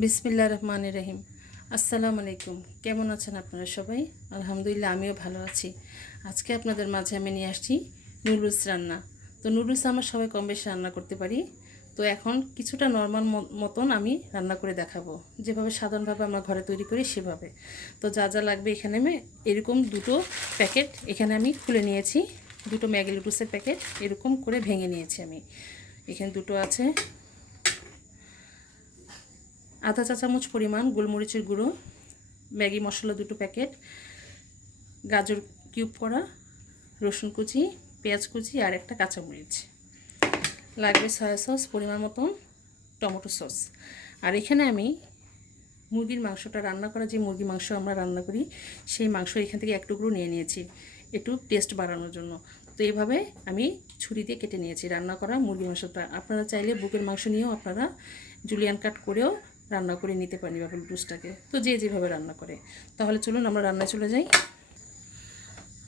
বিসমিল্লাহির রহমানির রহিম। আসসালামু আলাইকুম। কেমন আছেন আপনারা সবাই? আলহামদুলিল্লাহ, আমিও ভালো আছি। আজকে আপনাদের মাঝে আমি নিয়ে আসছি নুডলস রান্না। তো নুডলস আমরা সবাই কম বেশি রান্না করতে পারি। তো এখন কিছুটা নর্মাল মতন আমি রান্না করে দেখাবো, যেভাবে সাধারণভাবে আমরা ঘরে তৈরি করি সেভাবে। তো যা যা লাগবে, এখানে আমি এরকম দুটো প্যাকেট এখানে আমি খুলে নিয়েছি। দুটো ম্যাগি নুডলসের প্যাকেট এরকম করে ভেঙে নিয়েছি আমি। এখানে দুটো আছে। আধা চা চামচ পরিমাণ গোলমরিচের গুঁড়ো, ম্যাগি মশলা দুটো প্যাকেট, গাজর কিউব করা, রসুন কুচি, পেঁয়াজ কুচি আর একটা কাঁচামরিচ। লাগবে সয়া সস পরিমাণ মতন, টমেটো সস। আর এখানে আমি মুরগির মাংসটা রান্না করা, যে মুরগির মাংস আমরা রান্না করি সেই মাংস এখান থেকে এক টুকরো নিয়ে নিয়েছি একটু টেস্ট বাড়ানোর জন্য। তো এইভাবে আমি ছুরি দিয়ে কেটে নিয়েছি রান্না করা মুরগির মাংসটা। আপনারা চাইলে বুকের মাংস নিয়েও আপনারা জুলিয়ান কাট করেও রান্না করে নিতে পারি বাবুল জুসটাকে, তো যে যেভাবে রান্না করে। তাহলে চলুন আমরা রান্নায় চলে যাই।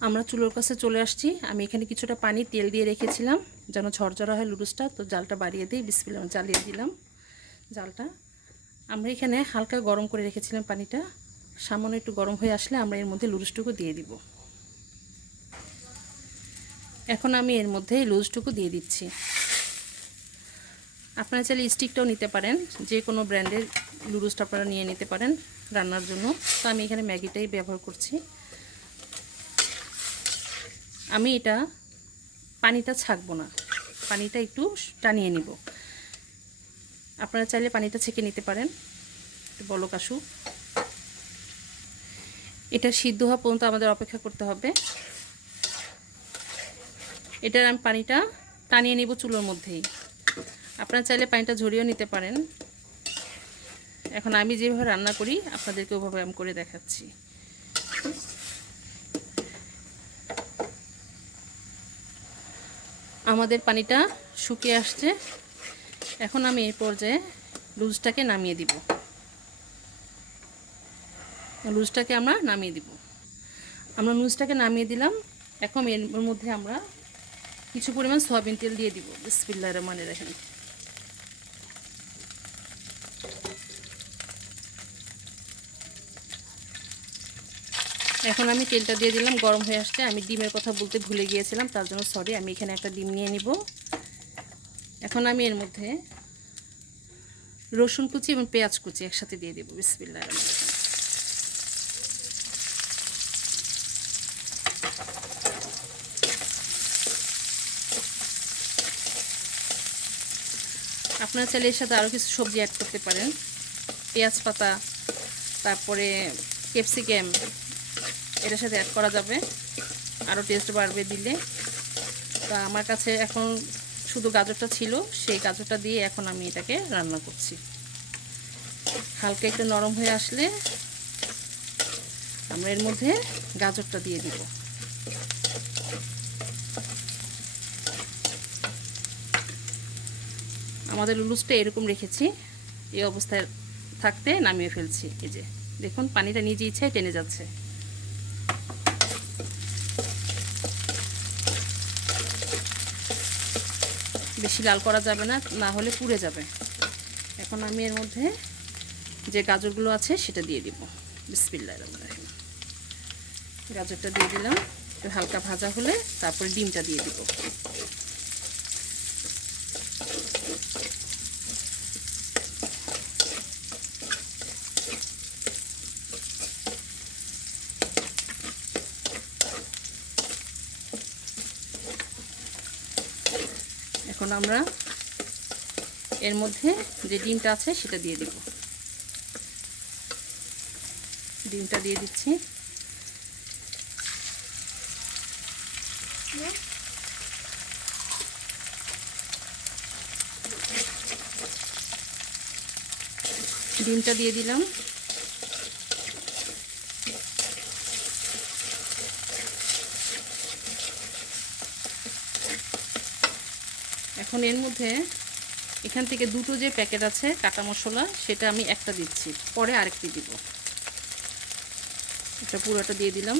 আমরা চুলোর কাছে চলে আসছি। আমি এখানে কিছুটা পানি তেল দিয়ে রেখেছিলাম যেন ঝরঝরা হয় লুডুসটা। তো জালটা বাড়িয়ে দিই, বিসমিল্লাহ জ্বালিয়ে দিলাম জালটা। আমরা এখানে হালকা গরম করে রেখেছিলাম পানিটা। সামান্য একটু গরম হয়ে আসলে আমরা এর মধ্যে লুডুসটুকু দিয়ে দিব। এখন আমি এর মধ্যে লুডুসটুকু দিয়ে দিচ্ছি। আপনারা চাইলে স্টিকটাও নিতে পারেন, যে কোনো ব্র্যান্ডের লুডুসটা আপনারা নিয়ে নিতে পারেন রান্নার জন্য। তো আমি এখানে ম্যাগিটাই ব্যবহার করছি। আমি এটা পানিটা ছাঁকবো না, পানিটা একটু টানিয়ে নিব। আপনারা চাইলে পানিটা ছেঁকে নিতে পারেন, একটু বলক আসুক। এটা সিদ্ধ হওয়া পর্যন্ত আমাদের অপেক্ষা করতে হবে। এটার আমি পানিটা টানিয়ে নিব চুলোর মধ্যেই। আপনারা চাইলে পানিটা ঝরিয়েও নিতে পারেন। এখন আমি যেভাবে রান্না করি আপনাদেরকে ওভাবে আমি করে দেখাচ্ছি। আমাদের পানিটা শুকিয়ে আসছে। এখন আমি এই পর্যায়ে লুজটাকে নামিয়ে দিব। লুজটাকে আমরা নামিয়ে দিব। আমরা লুজটাকে নামিয়ে দিলাম। এখন এর মধ্যে আমরা কিছু পরিমাণ সয়াবিন তেল দিয়ে দিব। বিসমিল্লাহির রহমানির রহিম। এখন আমি তেলটা দিয়ে দিলাম, গরম হয়ে আসছে। আমি ডিমের কথা বলতে ভুলে গিয়েছিলাম, তার জন্য সরি। আমি এখানে একটা ডিম নিয়ে নিব। এখন আমি এর মধ্যে রসুন কুচি এবং পেঁয়াজ কুচি একসাথে দিয়ে দেব। বিসমিল্লাহির রহমানির রহিম। আপনারা চাইলে এর সাথে আরও কিছু সবজি অ্যাড করতে পারেন, পেঁয়াজ পাতা, তারপরে ক্যাপসিকাম, এটার সাথে অ্যাড করা যাবে, আরও টেস্ট বাড়বে দিলে। তা আমার কাছে এখন শুধু গাজরটা ছিল, সেই গাজরটা দিয়ে এখন আমি এটাকে রান্না করছি। হালকা একটু নরম হয়ে আসলে আমরা এর মধ্যে গাজরটা দিয়ে দিব। আমাদের লুডুসটা এরকম রেখেছি, এই অবস্থায় থাকতে নামিয়ে ফেলছি। এই যে দেখুন, পানিটা নিজে ইচ্ছায় টেনে যাচ্ছে। বেশি লাল করা যাবে না, না হলে পুড়ে যাবে। এখন আমি এর মধ্যে যে গাজরগুলো আছে সেটা দিয়ে দিব। বিসমিল্লাহির রহমানির রহিম। গাজরটা দিয়ে দিলাম, একটু হালকা ভাজা হলে তারপরে ডিমটা দিয়ে দিব। এখন আমরা এর মধ্যে যে ডিমটা আছে সেটা দিয়ে দিব। ডিমটা দিয়ে দিচ্ছি। ডিমটা দিয়ে দিলাম। এখন এর মধ্যে এখান থেকে দুটো যে প্যাকেট আছে কাটা মশলা, সেটা আমি একটা দিচ্ছি, পরে আরেকটি দিব। এটা পুরোটা দিয়ে দিলাম।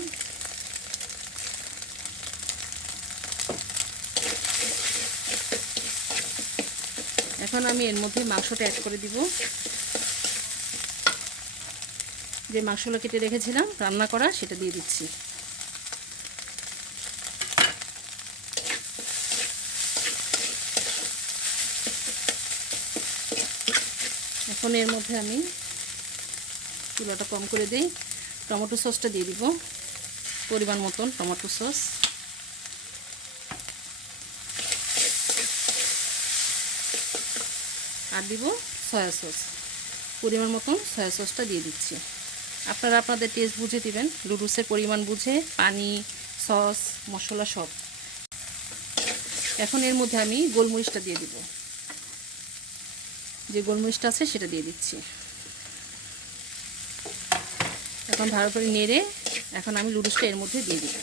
এখন আমি এর মধ্যে মাংসটা অ্যাড করে দিব। যে মাংসগুলো কেটে রেখেছিলাম রান্না করা সেটা দিয়ে দিচ্ছি। এখন এর মধ্যে আমি চুলাটা কম করে দিই, টমেটো সসটা দিয়ে দিব, পরিমাণ মতন টমেটো সস, আর দিব সয়া সস, পরিমাণ মতন সয়া সসটা দিয়ে দিচ্ছি। আপনারা আপনাদের টেস্ট বুঝে দিবেন, নুডলসের পরিমাণ বুঝে, পানি, সস, মশলা সব। এখন এর মধ্যে আমি গোলমরিচটা দিয়ে দিব, যে গোলমরিচটা আছে সেটা দিয়ে দিচ্ছি। এখন ভালো করে নেড়ে এখন আমি নুডলসটা এর মধ্যে দিয়ে দিব।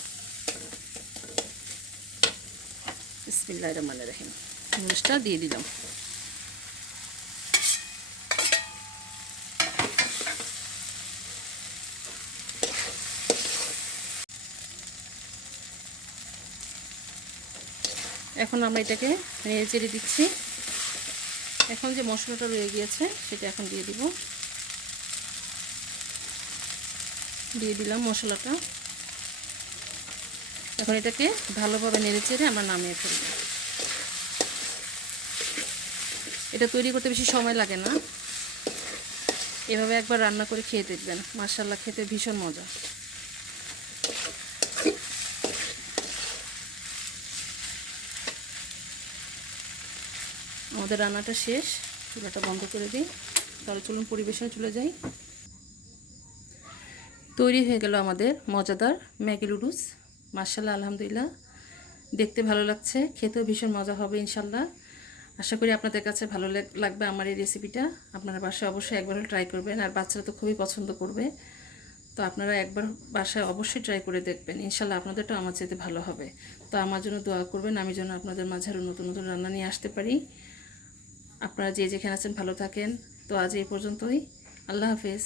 বিসমিল্লাহির রহমানির রহিম। নুডলসটা দিয়ে দিলাম। এখন আমরা এটাকে নেড়ে চেড়ে দিচ্ছি। এখন যে মশলাটা রয়ে গিয়েছে সেটা এখন দিয়ে দিব। দিয়ে দিলাম মশলাটা। এখন এটাকে ভালোভাবে নেড়ে চেড়ে আমরা নামিয়ে ফেলব। এটা তৈরি করতে বেশি সময় লাগে না, এভাবে একবার রান্না করে খেয়ে দেখবেন, মাশাআল্লাহ খেতে ভীষণ মজা। আমাদের রান্নাটা শেষ, চুলাটা বন্ধ করে দিই। তাহলে চলুন পরিবেশনে চলে যাই। তৈরি হয়ে গেল আমাদের মজাদার ম্যাগি নুডলস। মাশাআল্লাহ আলহামদুলিল্লাহ, দেখতে ভালো লাগছে, খেতেও ভীষণ মজা হবে ইনশাল্লাহ। আশা করি আপনাদের কাছে ভালো লাগবে আমার এই রেসিপিটা। আপনারা বাসায় অবশ্যই একবার ট্রাই করবেন, আর বাচ্চারা তো খুবই পছন্দ করবে। তো আপনারা একবার বাসায় অবশ্যই ট্রাই করে দেখবেন, ইনশাল্লাহ আপনাদেরটাও আমার চেয়ে ভালো হবে। তো আমার জন্য দোয়া করবেন, আমি যেন আপনাদের মাঝে আরও নতুন নতুন রান্না নিয়ে আসতে পারি। আপনারা যে যেখানে আছেন ভালো থাকেন। তো আজ এই পর্যন্তই, আল্লাহ হাফেজ।